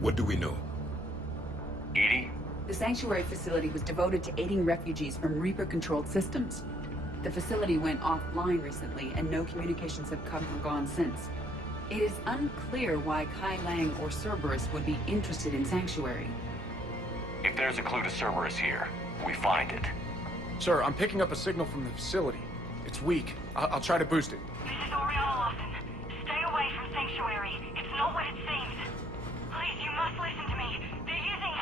What do we know? Edie? The sanctuary facility was devoted to aiding refugees from Reaper-controlled systems. The facility went offline recently, and no communications have come or gone since. It is unclear why Kai Lang or Cerberus would be interested in Sanctuary. If there's a clue to Cerberus here, we find it. Sir, I'm picking up a signal from the facility. It's weak. I'll try to boost it. This is Oriana Lawson. Stay away from Sanctuary. It's not what it seems. Please, you must listen to me. They're using...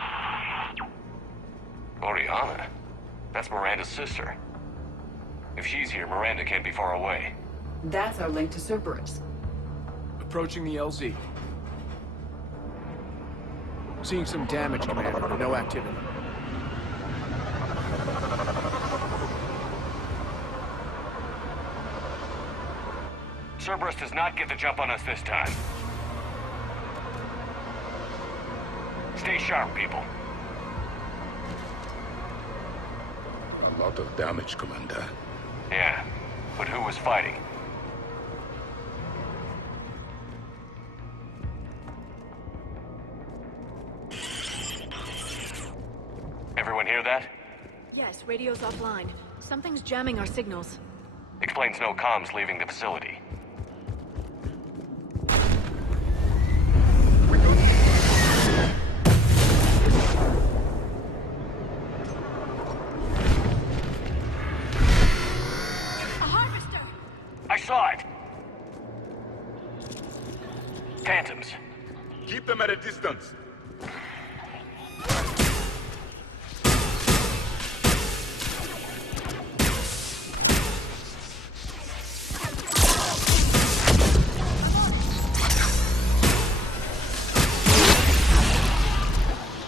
Oriana? That's Miranda's sister. If she's here, Miranda can't be far away. That's our link to Cerberus. Approaching the LZ. Seeing some damage, Commander, but no activity. Cerberus does not get the jump on us this time. Stay sharp, people. A lot of damage, Commander. Yeah, but who was fighting? Everyone hear that? Yes, radio's offline. Something's jamming our signals. Explains no comms leaving the facility. I saw it! Phantoms. Keep them at a distance.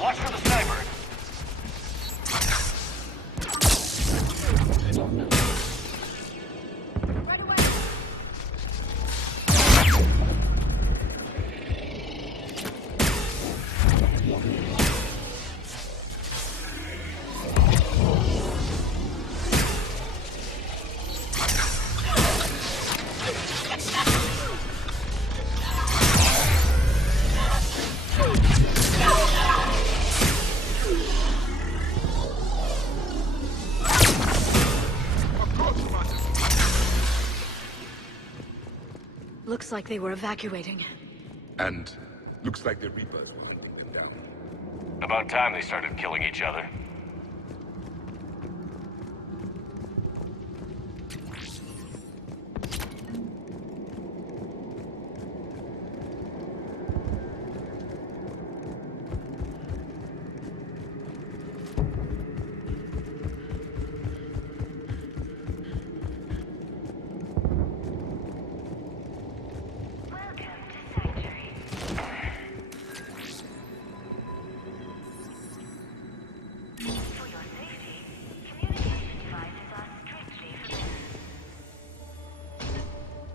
Watch for the sniper. Looks like they were evacuating. And looks like the Reapers were hunting them down. About time they started killing each other.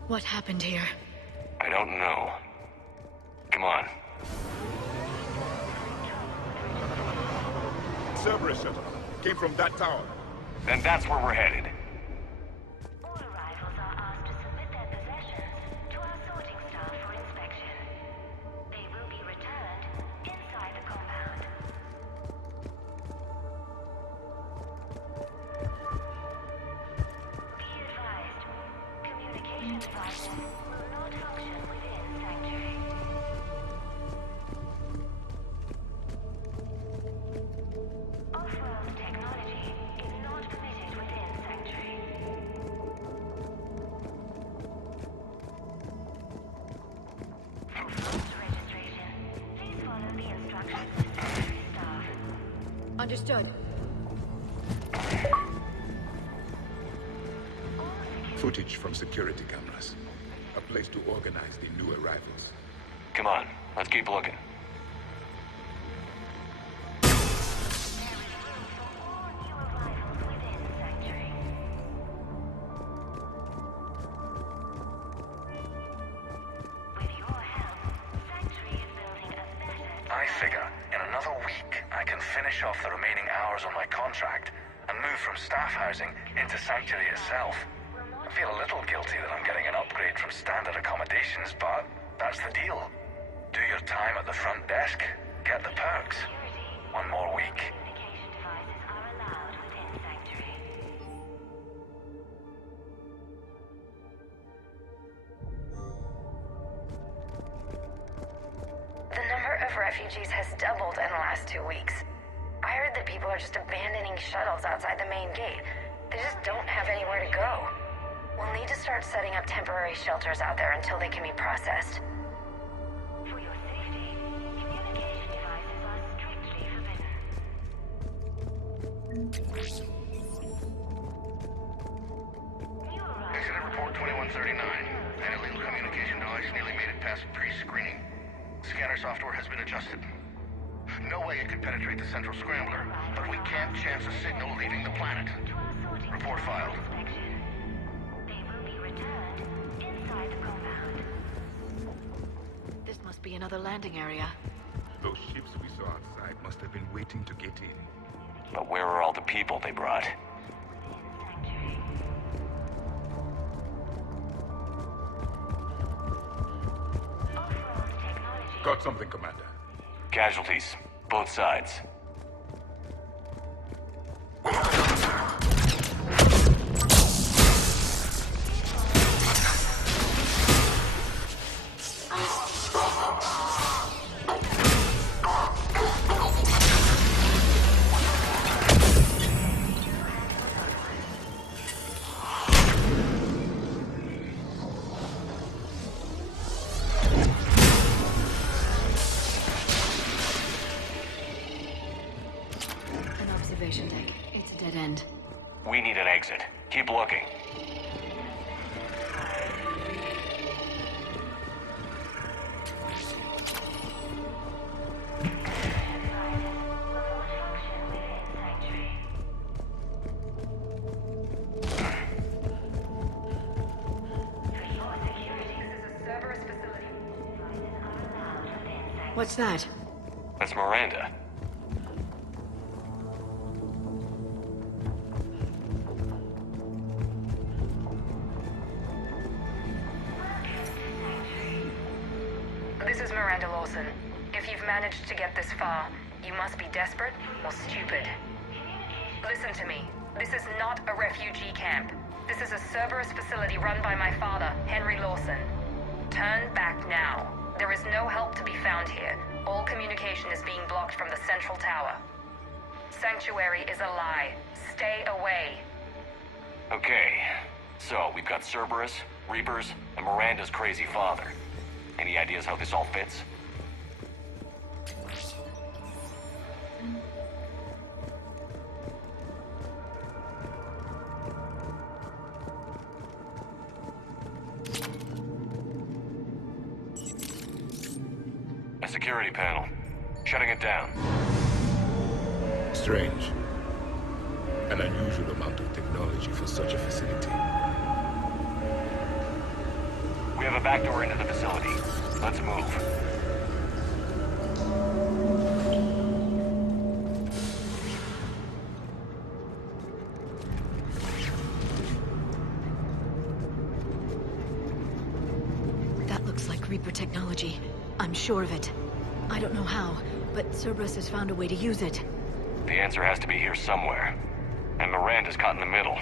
What happened here? I don't know. Come on. Cerberus shuttle came from that tower. Then that's where we're headed. All arrivals are asked to submit their possessions to our sorting staff for inspection. They will be returned inside the compound. Be advised, communication devices will not function within Sanctuary. Off-world technology is not permitted within Sanctuary. For first registration, please follow the instructions of Sanctuary staff. Understood. footage from security cameras. A place to organize the new arrivals. Come on, let's keep looking. I figure in another week I can finish off the remaining hours on my contract and move from staff housing into Sanctuary itself. I feel a little guilty that I'm getting an upgrade from standard accommodations, but that's the deal. Do your time at the front desk, get the perks. One more week. Communication devices are allowed within Sanctuary. The number of refugees has doubled in the last 2 weeks. I heard that people are just abandoning shuttles outside the main gate. They just don't have anywhere to go. We'll need to start setting up temporary shelters out there until they can be processed. For your safety, communication devices are strictly forbidden. New arrivals. Incident report 2139. An illegal communication device nearly made it past pre-screening. Scanner software has been adjusted. No way it could penetrate the central scrambler, but we can't chance a signal leaving the planet. To our sorting Report station filed. for inspection. They will be returned inside the compound. This must be another landing area. Those ships we saw outside must have been waiting to get in. But where are all the people they brought? Sanctuary. Off-world technology. Got something, Commander. Casualties, both sides. An observation deck. It's a dead end. We need an exit. Keep looking. Cerberus facility. What's that? That's Miranda. This is Miranda Lawson. If you've managed to get this far, you must be desperate or stupid. Listen to me. This is not a refugee camp. This is a Cerberus facility run by my father, Henry Lawson. Turn back now. There is no help to be found here. All communication is being blocked from the central tower. Sanctuary is a lie. Stay away. Okay, so we've got Cerberus, Reapers, and Miranda's crazy father. Any ideas how this all fits? A security panel. Shutting it down. Strange. An unusual amount of technology for such a facility. We have a back door into the facility. Let's move. That looks like Reaper technology. I'm sure of it. I don't know how, but Cerberus has found a way to use it. The answer has to be here somewhere. And Miranda's caught in the middle.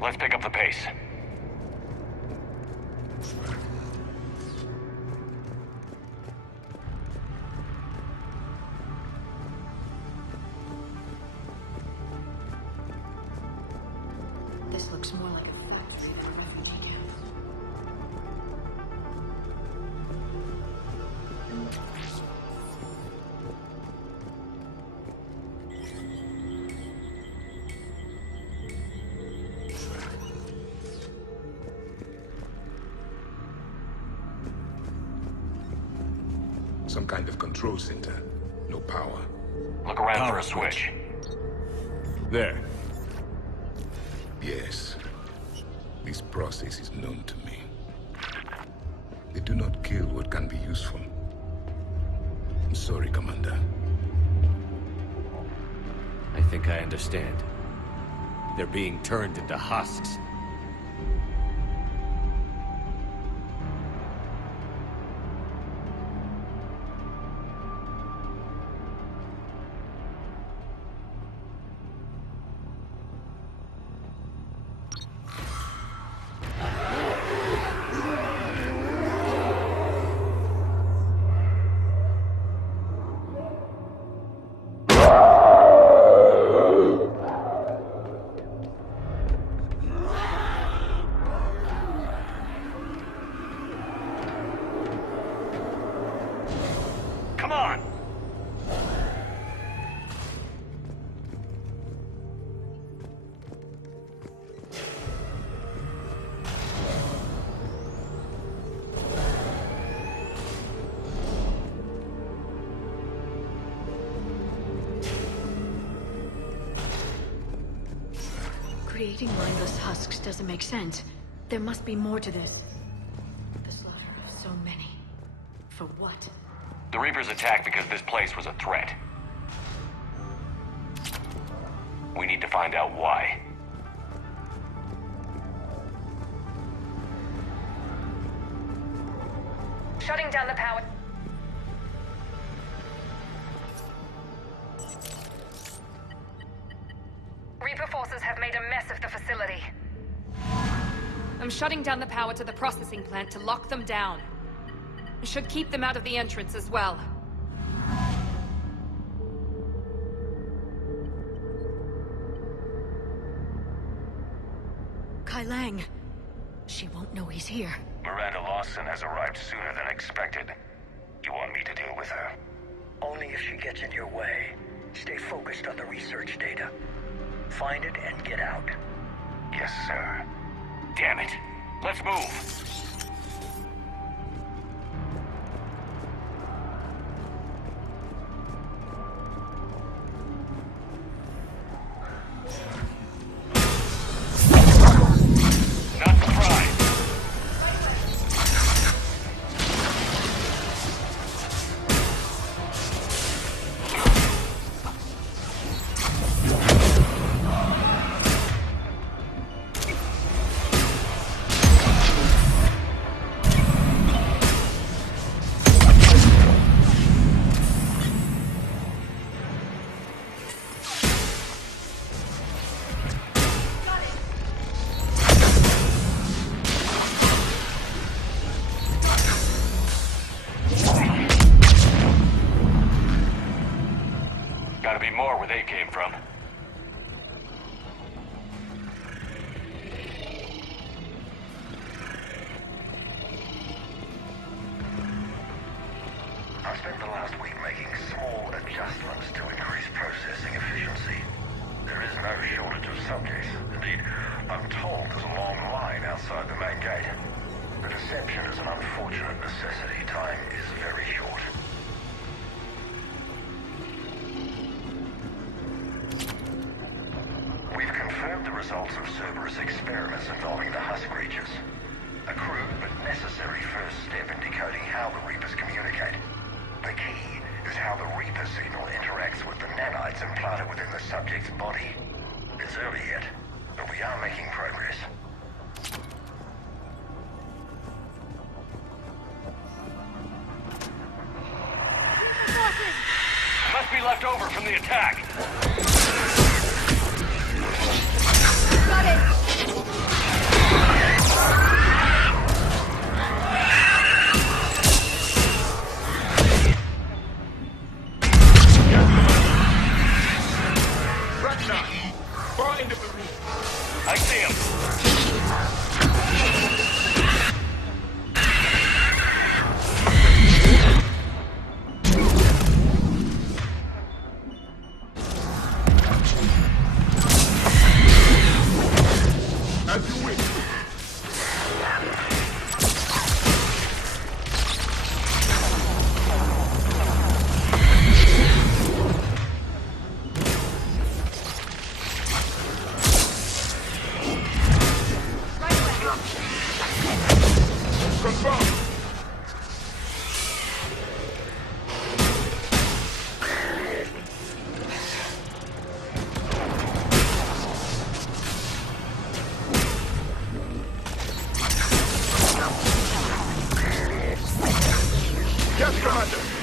Let's pick up the pace. This looks more like a factory than a refugee camp. Some kind of control center. No power. Look around for Power a switch. There. Yes. This process is known to me. They do not kill what can be useful. I'm sorry, Commander. I think I understand. They're being turned into husks. Come on! Creating mindless husks doesn't make sense. There must be more to this. The slaughter of so many. For what? The Reapers attacked because this place was a threat. We need to find out why. Shutting down the power. Reaper forces have made a mess of the facility. I'm shutting down the power to the processing plant to lock them down. Should keep them out of the entrance as well. Kai Lang. She won't know he's here. Miranda Lawson has arrived sooner than expected. You want me to deal with her? Only if she gets in your way. Stay focused on the research data. Find it and get out. Yes, sir. Damn it. Let's move. Not surprised. Gotta be more where they came from. I've spent the last week making small adjustments to increase processing efficiency. There is no shortage of subjects. Indeed, I'm told there's a long line outside the main gate. The deception is an unfortunate necessity. Time is very short. We've confirmed the results of Cerberus experiments involving the husk creatures. A crude but necessary first step in decoding how the Reapers communicate. The key is how the Reaper signal interacts with the nanites implanted within the subject's body. It's early yet, but we are making progress. Must be left over from the attack. Got it! Ragnar! Far into the room. I see him. As you wish. Confirmed! Yes, Commander!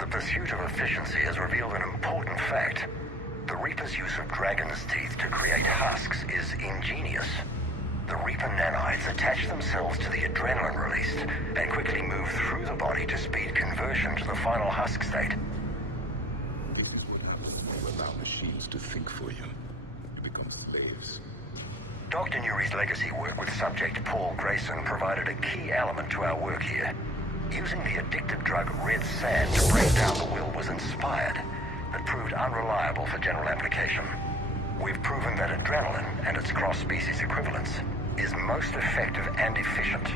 The pursuit of efficiency has revealed an important fact. The Reaper's use of dragon's teeth to create husks is ingenious. The Reaper nanites attach themselves to the adrenaline released and quickly move through the body to speed conversion to the final husk state. This is what happens when you allow machines to think for you. You become slaves. Dr. Nuri's legacy work with subject Paul Grayson provided a key element to our work here. Using the addictive drug red sand to break down the will was inspired, but proved unreliable for general application. We've proven that adrenaline and its cross-species equivalents is most effective and efficient.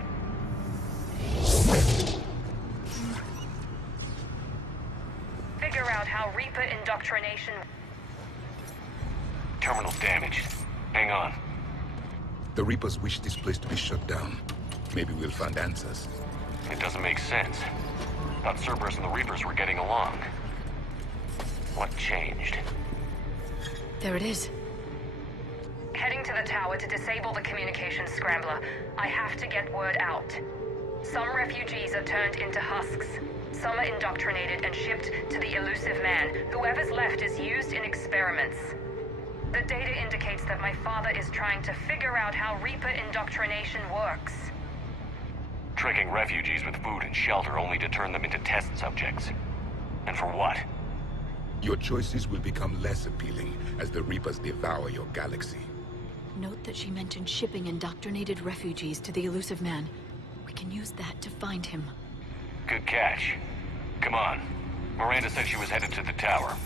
Figure out how Reaper indoctrination... Terminal's damaged. Hang on. The Reapers wish this place to be shut down. Maybe we'll find answers. It doesn't make sense. Thought Cerberus and the Reapers were getting along. What changed? There it is. Heading to the tower to disable the communications scrambler. I have to get word out. Some refugees are turned into husks. Some are indoctrinated and shipped to the elusive man. Whoever's left is used in experiments. The data indicates that my father is trying to figure out how Reaper indoctrination works. Tricking refugees with food and shelter only to turn them into test subjects. And for what? Your choices will become less appealing as the Reapers devour your galaxy. Note that she mentioned shipping indoctrinated refugees to the elusive man. We can use that to find him. Good catch. Come on. Miranda said she was headed to the tower.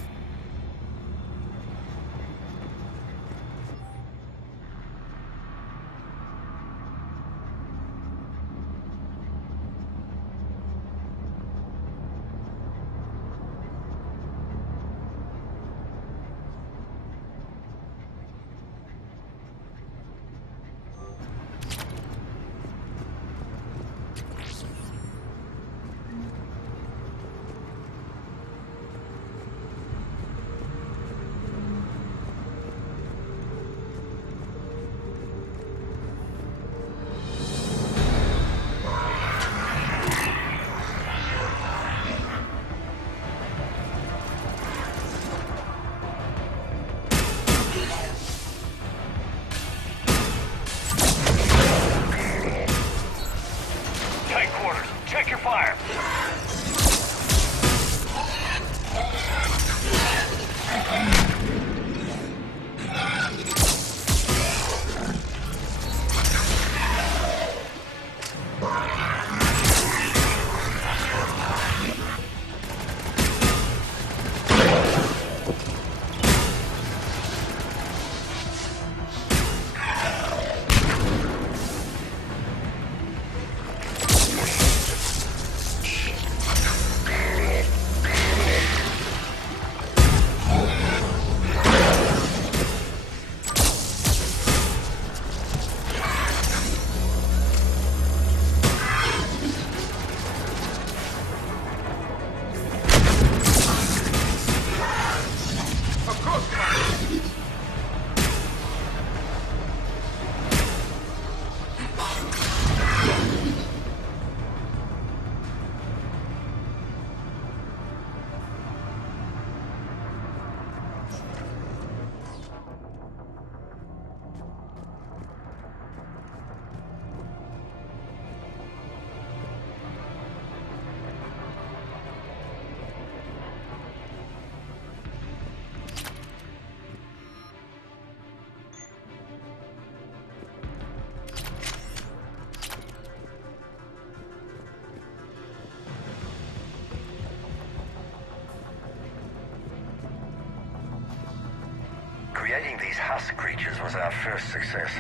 Creating these husk creatures was our first success.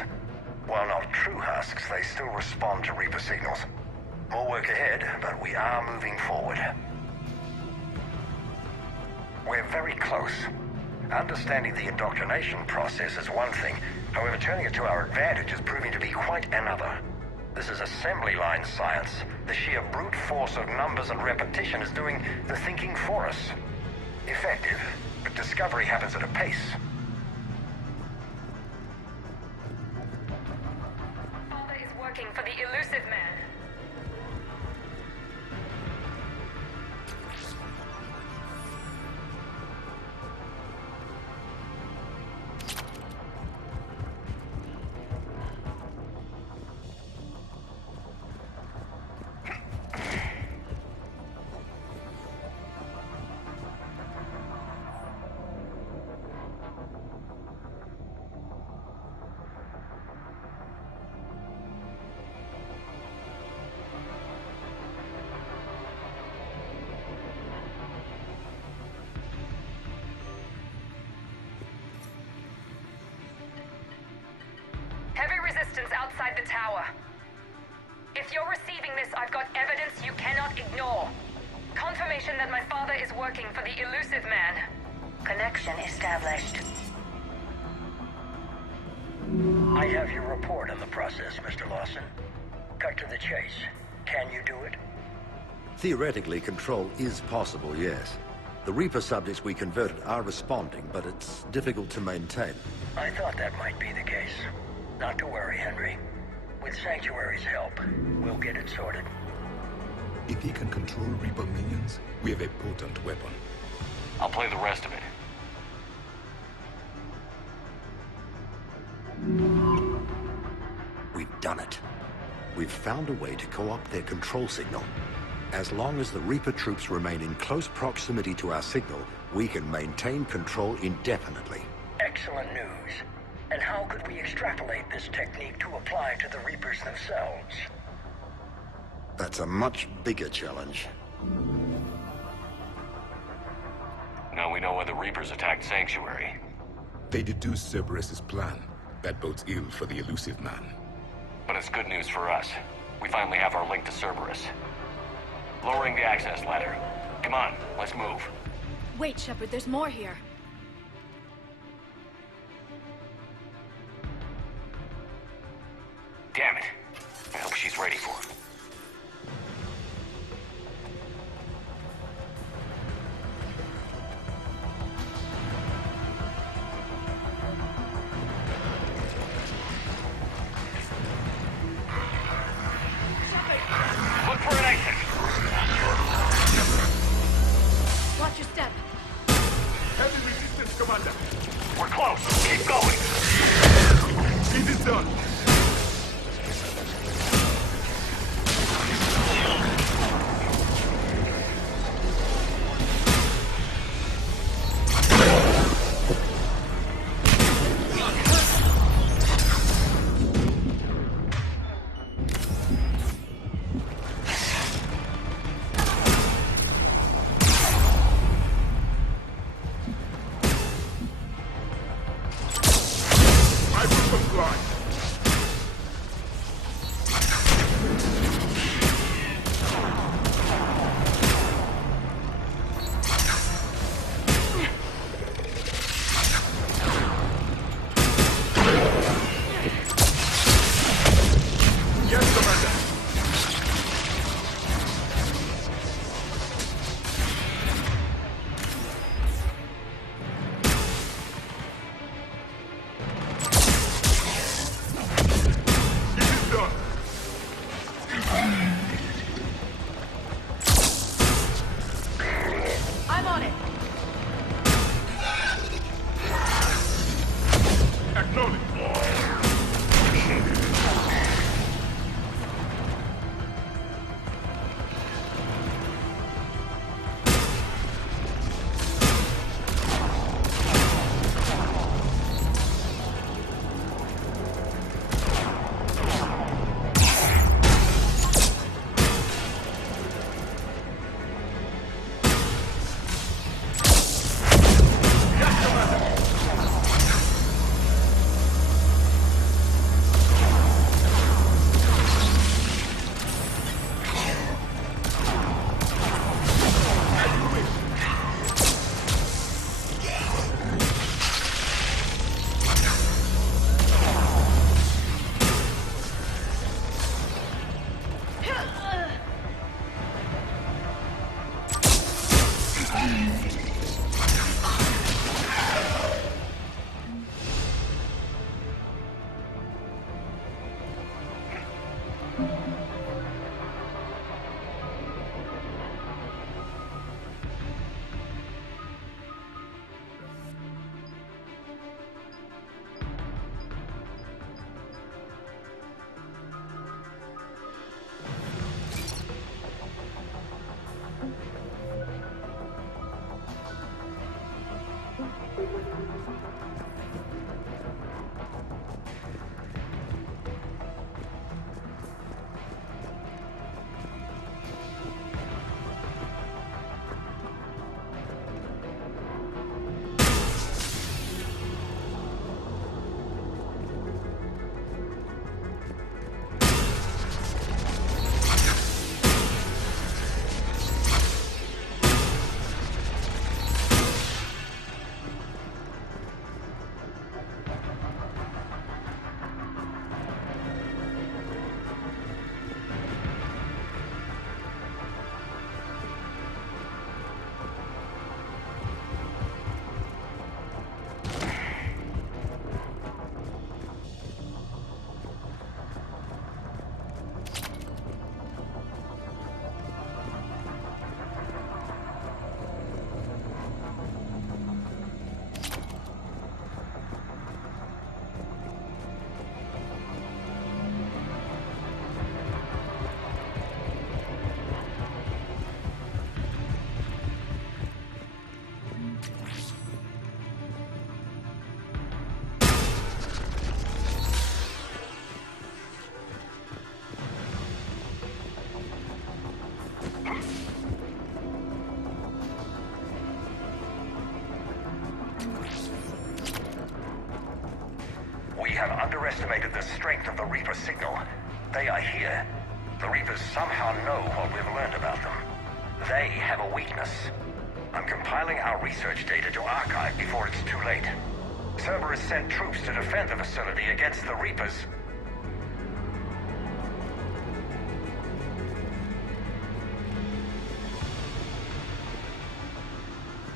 While not true husks, they still respond to Reaper signals. More work ahead, but we are moving forward. We're very close. Understanding the indoctrination process is one thing. However, turning it to our advantage is proving to be quite another. This is assembly line science. The sheer brute force of numbers and repetition is doing the thinking for us. Effective, but discovery happens at a pace. Father is working for the elusive man. Resistance outside the tower. If you're receiving this, I've got evidence you cannot ignore. Confirmation that my father is working for the elusive man. Connection established. I have your report on the process, Mr. Lawson. Cut to the chase. Can you do it? Theoretically, control is possible, yes. The Reaper subjects we converted are responding, but it's difficult to maintain. I thought that might be the case. Not to worry, Henry. With Sanctuary's help, we'll get it sorted. If he can control Reaper minions, we have a potent weapon. I'll play the rest of it. We've done it. We've found a way to co-opt their control signal. As long as the Reaper troops remain in close proximity to our signal, we can maintain control indefinitely. Excellent news. And how could we extrapolate this technique to apply to the Reapers themselves? That's a much bigger challenge. Now we know why the Reapers attacked Sanctuary. They deduced Cerberus' plan. That bodes ill for the elusive man. But it's good news for us. We finally have our link to Cerberus. Lowering the access ladder. Come on, let's move. Wait, Shepard, there's more here. Damn it. I hope she's ready for him. Look for an exit. Watch your step. Heavy resistance, Commander. We're close. Keep going. It is done. underestimated the strength of the Reaper signal. They are here. The Reapers somehow know what we've learned about them. They have a weakness. I'm compiling our research data to archive before it's too late. Cerberus sent troops to defend the facility against the Reapers.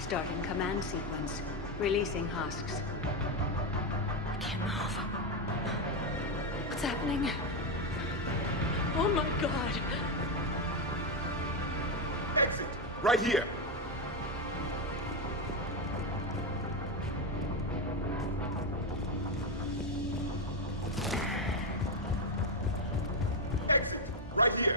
Starting command sequence. Releasing husks. I can't move. What's happening? Oh my god. Exit. Right here. Exit. Right here.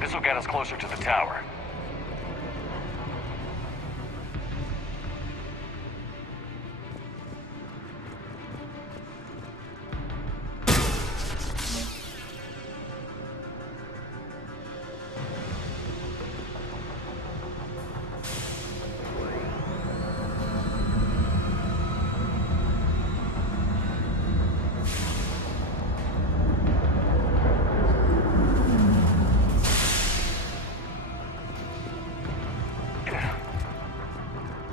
This will get us closer to the tower.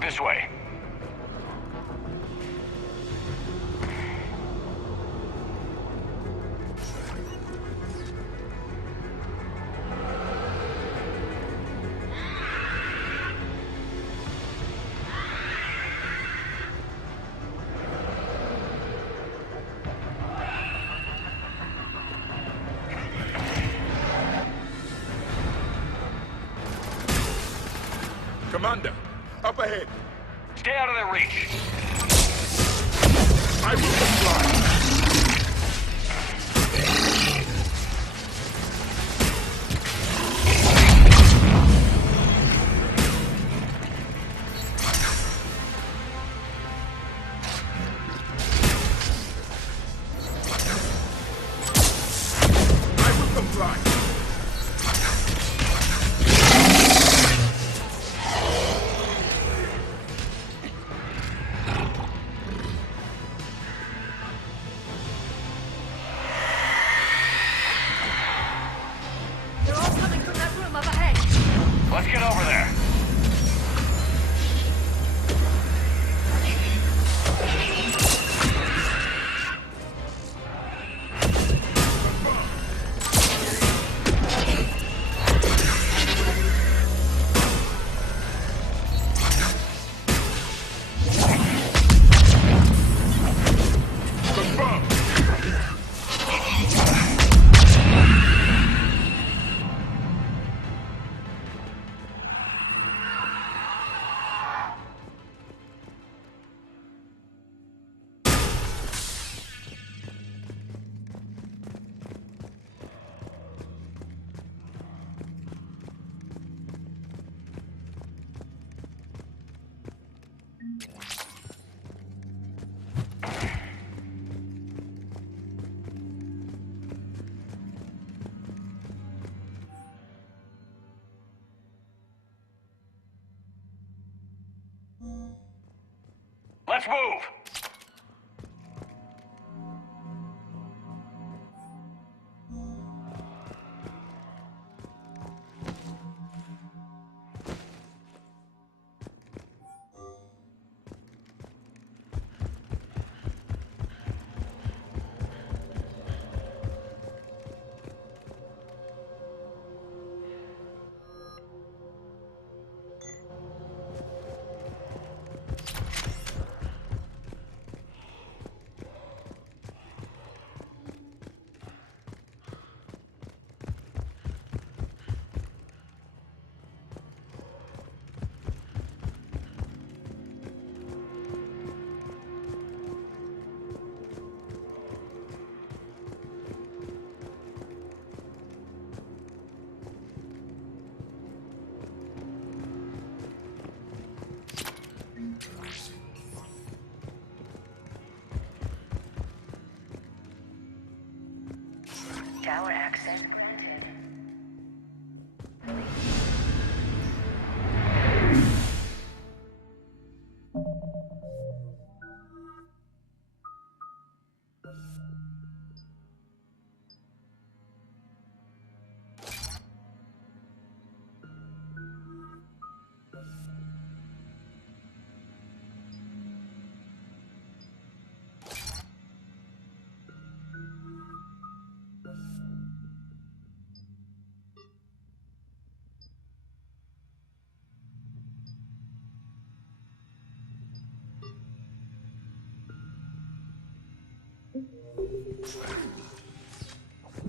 This way. Commander, up ahead. Stay out of their reach. I will comply. I will comply. They're all coming from that room up ahead. Let's get over there. Confirm. Let's move.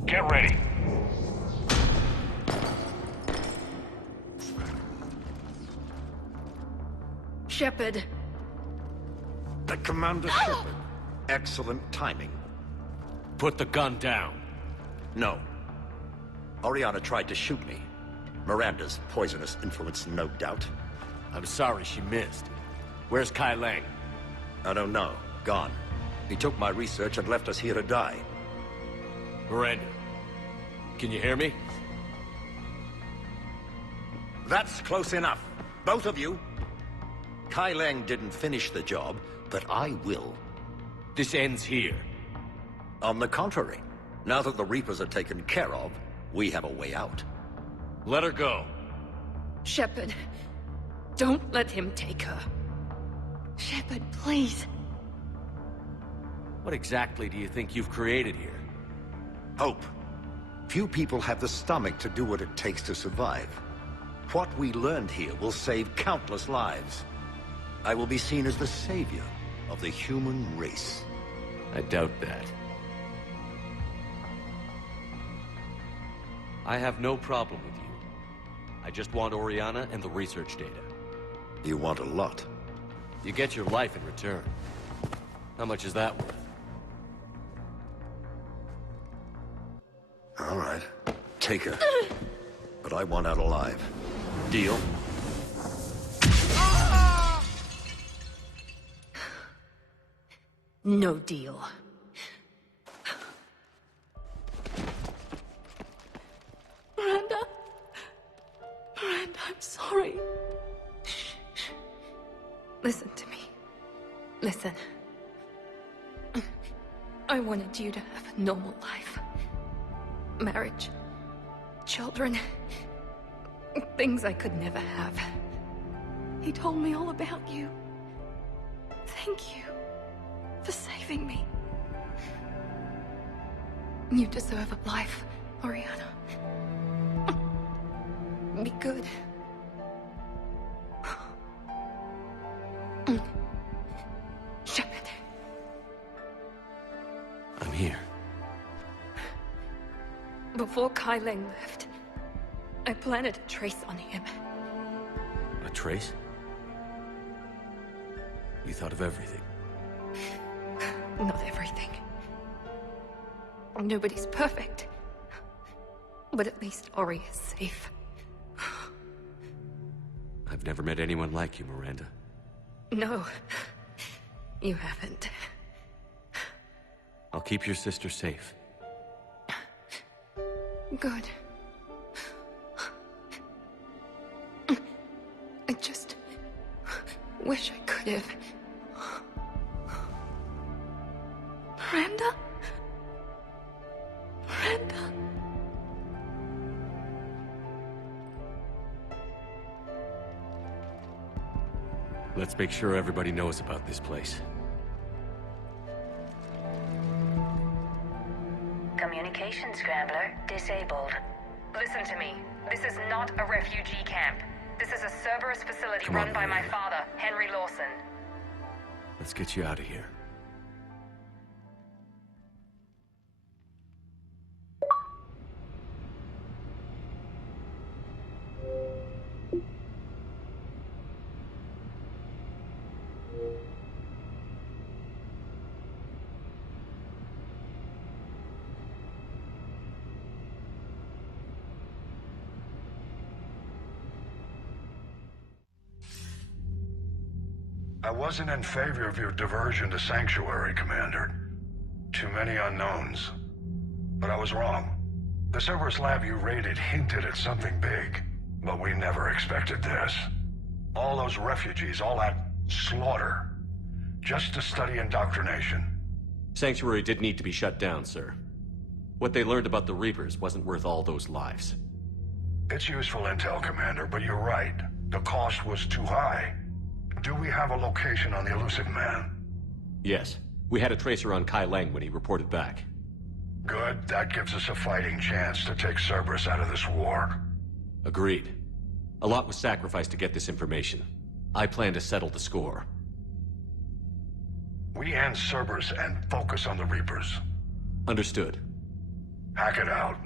Get ready. Shepard. Commander Shepard. Excellent timing. Put the gun down. No. Oriana tried to shoot me. Miranda's poisonous influence, no doubt. I'm sorry she missed. Where's Kai Lang? I don't know. Gone. He took my research and left us here to die. Miranda, can you hear me? That's close enough. Both of you. Kai Lang didn't finish the job, but I will. This ends here. On the contrary, now that the Reapers are taken care of, we have a way out. Let her go. Shepard, don't let him take her. Shepard, please. What exactly do you think you've created here? Hope. Few people have the stomach to do what it takes to survive. What we learned here will save countless lives. I will be seen as the savior of the human race. I doubt that. I have no problem with you. I just want Oriana and the research data. You want a lot. You get your life in return. How much is that worth? All right. Take her. But I want out alive. Deal? No deal. Miranda? Miranda, I'm sorry. Shh. Listen to me. Listen. I wanted you to have a normal life. Marriage. Children. Things I could never have. He told me all about you. Thank you for saving me. You deserve a life, Oriana. Be good. Shepard. I'm here. Before Kai Lang left, I planted a trace on him. A trace? You thought of everything. Not everything. Nobody's perfect. But at least Ori is safe. I've never met anyone like you, Miranda. No, you haven't. I'll keep your sister safe. Good. I just wish I could have. Miranda? Miranda? Let's make sure everybody knows about this place. Communication scrambler disabled. Listen to me. This is not a refugee camp. This is a Cerberus facility run by my father, Henry Lawson. Let's get you out of here. I wasn't in favor of your diversion to Sanctuary, Commander. Too many unknowns. But I was wrong. The Cerberus lab you raided hinted at something big, but we never expected this. All those refugees, all that slaughter, just to study indoctrination. Sanctuary did need to be shut down, sir. What they learned about the Reapers wasn't worth all those lives. It's useful intel, Commander, but you're right. The cost was too high. Do we have a location on the elusive man? Yes. We had a tracer on Kai Lang when he reported back. Good. That gives us a fighting chance to take Cerberus out of this war. Agreed. A lot was sacrificed to get this information. I plan to settle the score. We end Cerberus and focus on the Reapers. Understood. Hack it out.